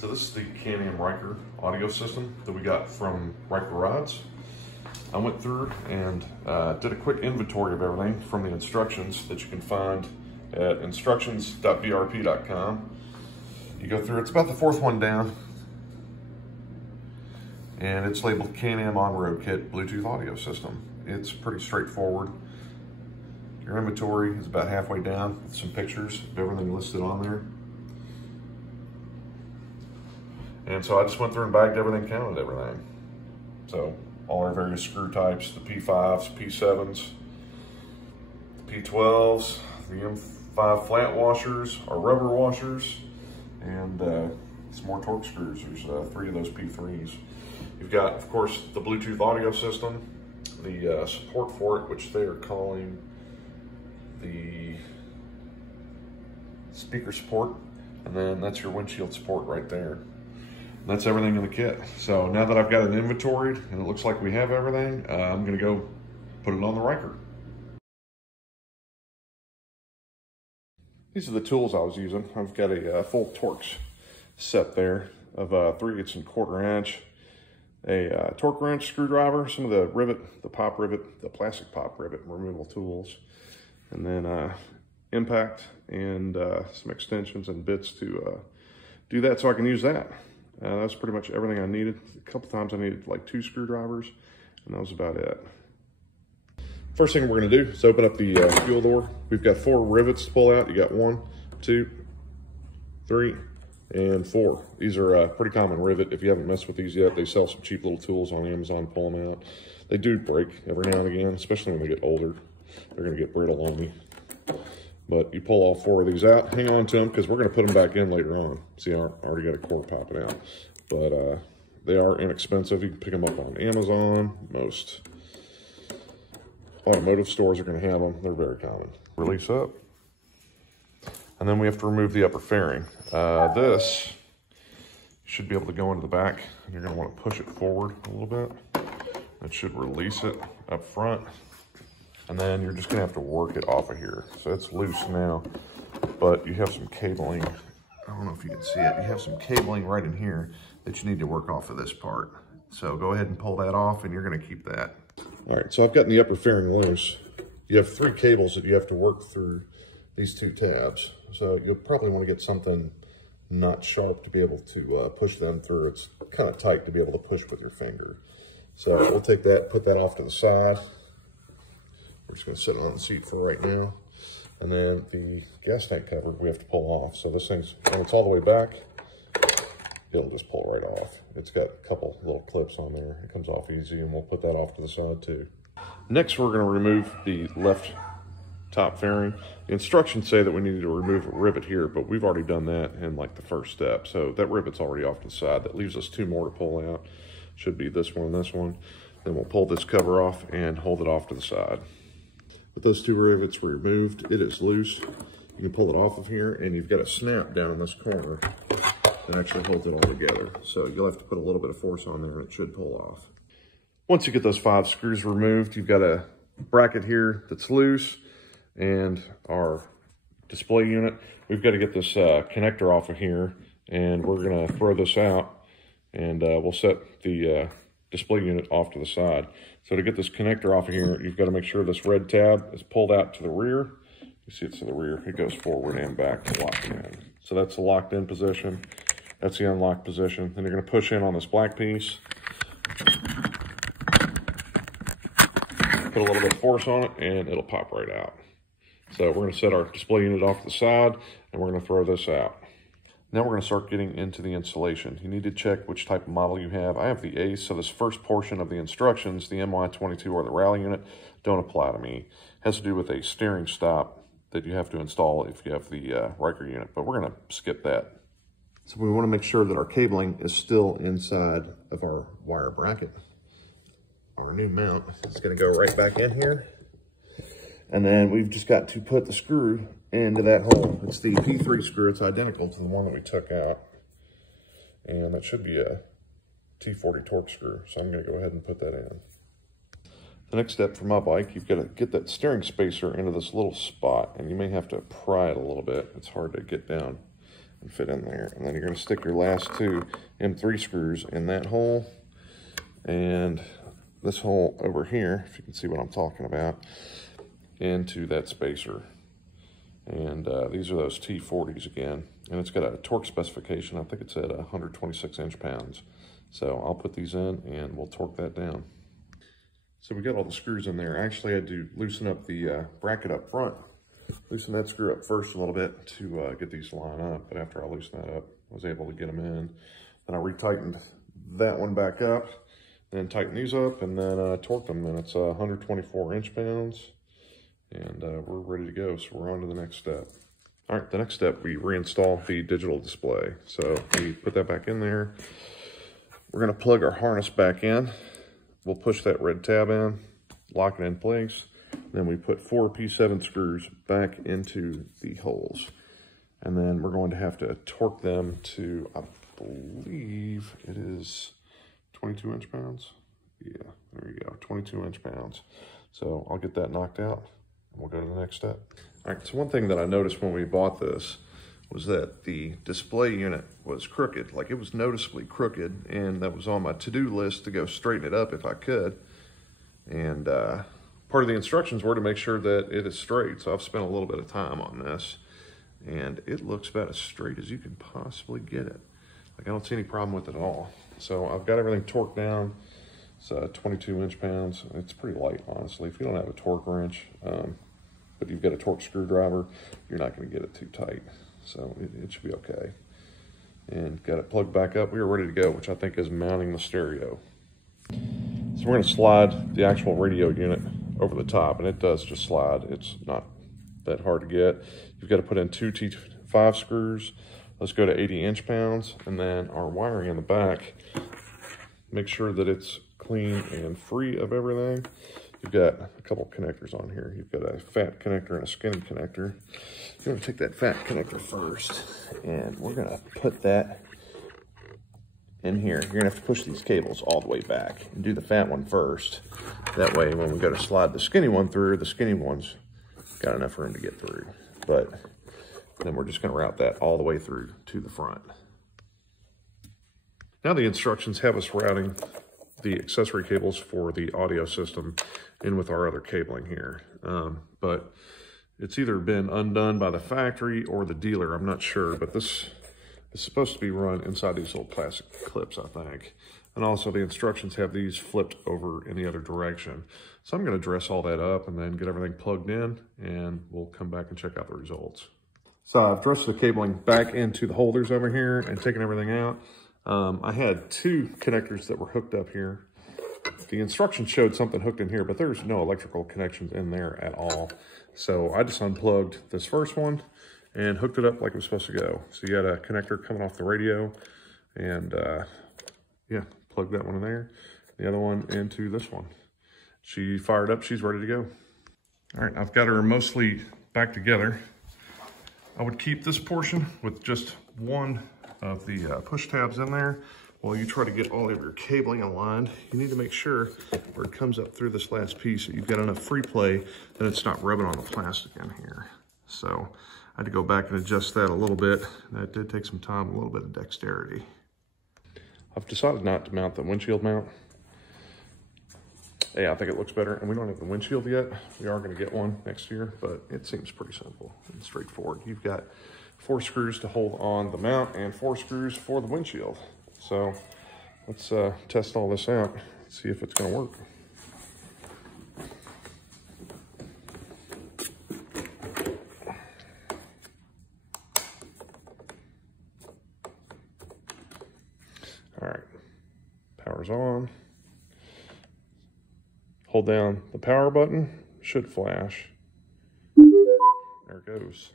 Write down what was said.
So this is the Can-Am Ryker audio system that we got from Ryker Rods. I went through and did a quick inventory of everything from the instructions that you can find at instructions.vrp.com. You go through, it's about the fourth one down, and it's labeled Can-Am On-Road Kit Bluetooth Audio System. It's pretty straightforward. Your inventory is about halfway down with some pictures of everything listed on there. And so I just went through and bagged everything, counted everything. So all our various screw types, the P5s, P7s, the P12s, the M5 flat washers, our rubber washers, and some more Torx screws. There's 3 of those P3s. You've got, of course, the Bluetooth audio system, the support for it, which they are calling the speaker support, and then that's your windshield support right there. And that's everything in the kit. So now that I've got it inventoried and it looks like we have everything, I'm gonna go put it on the Ryker. These are the tools I was using. I've got a full Torx set there of 3/8 1/4 inch, a torque wrench screwdriver, some of the rivet, the pop rivet, the plastic pop rivet removal tools, and then impact and some extensions and bits to do that so I can use that. That's pretty much everything I needed. A couple times I needed like 2 screwdrivers, and that was about it. First thing we're gonna do is open up the fuel door. We've got 4 rivets to pull out. You got 1, 2, 3, and 4. These are a pretty common rivet. If you haven't messed with these yet, they sell some cheap little tools on Amazon, pull them out. They do break every now and again, especially when they get older. They're gonna get brittle on you. But you pull all 4 of these out, hang on to them, because we're gonna put them back in later on. See, I already got a cord popping out. But they are inexpensive. You can pick them up on Amazon. Most automotive stores are gonna have them. They're very common. Release up. And then we have to remove the upper fairing. This should be able to go into the back, and you're gonna wanna push it forward a little bit. That should release it up front. And then you're just gonna have to work it off of here. So it's loose now, but you have some cabling. I don't know if you can see it. You have some cabling right in here that you need to work off of this part. So go ahead and pull that off, and you're gonna keep that. All right, so I've gotten the upper fairing loose. You have 3 cables that you have to work through these 2 tabs. So you'll probably wanna get something not sharp to be able to push them through. It's kind of tight to be able to push with your finger. So we'll take that, put that off to the side. We're just gonna sit on the seat for right now. And then the gas tank cover we have to pull off. So this thing's, when it's all the way back, it'll just pull right off. It's got a couple little clips on there. It comes off easy, and we'll put that off to the side too. Next, we're gonna remove the left top fairing. The instructions say that we need to remove a rivet here, but we've already done that in like the first step. So that rivet's already off to the side. That leaves us 2 more to pull out. Should be this one and this one. Then we'll pull this cover off and hold it off to the side. With those 2 rivets removed, it is loose. You can pull it off of here, and you've got a snap down in this corner that actually holds it all together. So you'll have to put a little bit of force on there, and it should pull off. Once you get those 5 screws removed, you've got a bracket here that's loose, and our display unit. We've got to get this connector off of here, and we're gonna throw this out, and we'll set the display unit off to the side. So to get this connector off of here, you've got to make sure this red tab is pulled out to the rear. You see it's to the rear. It goes forward and back to lock in. So that's the locked in position. That's the unlocked position. Then you're going to push in on this black piece. Put a little bit of force on it, and it'll pop right out. So we're going to set our display unit off to the side, and we're going to throw this out. Now we're going to start getting into the installation. You need to check which type of model you have. I have the Ace, so this first portion of the instructions, the MY22 or the rally unit, don't apply to me. It has to do with a steering stop that you have to install if you have the Ryker unit, but we're going to skip that. So we want to make sure that our cabling is still inside of our wire bracket. Our new mount is going to go right back in here. And then we've just got to put the screw into that hole. It's the P3 screw. It's identical to the one that we took out. And that should be a T40 Torx screw. So I'm going to go ahead and put that in. The next step for my bike, you've got to get that steering spacer into this little spot. And you may have to pry it a little bit. It's hard to get down and fit in there. And then you're going to stick your last two M3 screws in that hole and this hole over here, if you can see what I'm talking about, into that spacer. And these are those T40s again. And it's got a torque specification. I think it's at 126 inch-pounds. So I'll put these in and we'll torque that down. So we got all the screws in there. Actually, I had to loosen up the bracket up front. Loosen that screw up first a little bit to get these to line up. But after I loosened that up, I was able to get them in. Then I retightened that one back up, then tightened these up, and then torqued them. And it's 124 inch-pounds. And we're ready to go. So we're on to the next step. All right, the next step, we reinstall the digital display. So we put that back in there. We're gonna plug our harness back in. We'll push that red tab in, lock it in place. Then we put 4 P7 screws back into the holes. And then we're going to have to torque them to, I believe it is 22 inch-pounds. Yeah, there you go, 22 inch-pounds. So I'll get that knocked out and we'll go to the next step. All right, so one thing that I noticed when we bought this was that the display unit was crooked. Like, it was noticeably crooked, and that was on my to-do list to go straighten it up if I could. And part of the instructions were to make sure that it is straight. So I've spent a little bit of time on this, and it looks about as straight as you can possibly get it. Like, I don't see any problem with it at all. So I've got everything torqued down. It's 22 inch-pounds. It's pretty light, honestly. If you don't have a torque wrench, but you've got a Torx screwdriver, you're not going to get it too tight. So it should be okay. And got it plugged back up. We are ready to go, which I think is mounting the stereo. So we're going to slide the actual radio unit over the top, and it does just slide. It's not that hard to get. You've got to put in 2 T5 screws. Let's go to 80 inch-pounds, and then our wiring in the back, make sure that it's clean and free of everything. You've got a couple connectors on here. You've got a fat connector and a skinny connector. You're gonna take that fat connector first, and we're gonna put that in here. You're gonna have to push these cables all the way back and do the fat one first. That way, when we go to slide the skinny one through, the skinny one's got enough room to get through. But then we're just gonna route that all the way through to the front. Now the instructions have us routing the accessory cables for the audio system in with our other cabling here. But it's either been undone by the factory or the dealer, I'm not sure, but this is supposed to be run inside these little plastic clips, I think. And also the instructions have these flipped over in the other direction. So I'm gonna dress all that up and then get everything plugged in, and we'll come back and check out the results. So I've dressed the cabling back into the holders over here and taken everything out. I had 2 connectors that were hooked up here. The instructions showed something hooked in here, but there's no electrical connections in there at all. So I just unplugged this first one and hooked it up like it was supposed to go. So you got a connector coming off the radio, and yeah, plug that one in there. The other one into this one. She fired up, she's ready to go. All right, I've got her mostly back together. I would keep this portion with just one of the push tabs in there while you try to get all of your cabling aligned. You need to make sure where it comes up through this last piece that you've got enough free play that it's not rubbing on the plastic in here. So I had to go back and adjust that a little bit. That did take some time, a little bit of dexterity. I've decided not to mount the windshield mount. Yeah, I think it looks better, and we don't have the windshield yet. We are going to get one next year, but it seems pretty simple and straightforward. You've got 4 screws to hold on the mount and 4 screws for the windshield. So let's test all this out, see if it's going to work. All right, power's on. Hold down the power button, should flash. There it goes.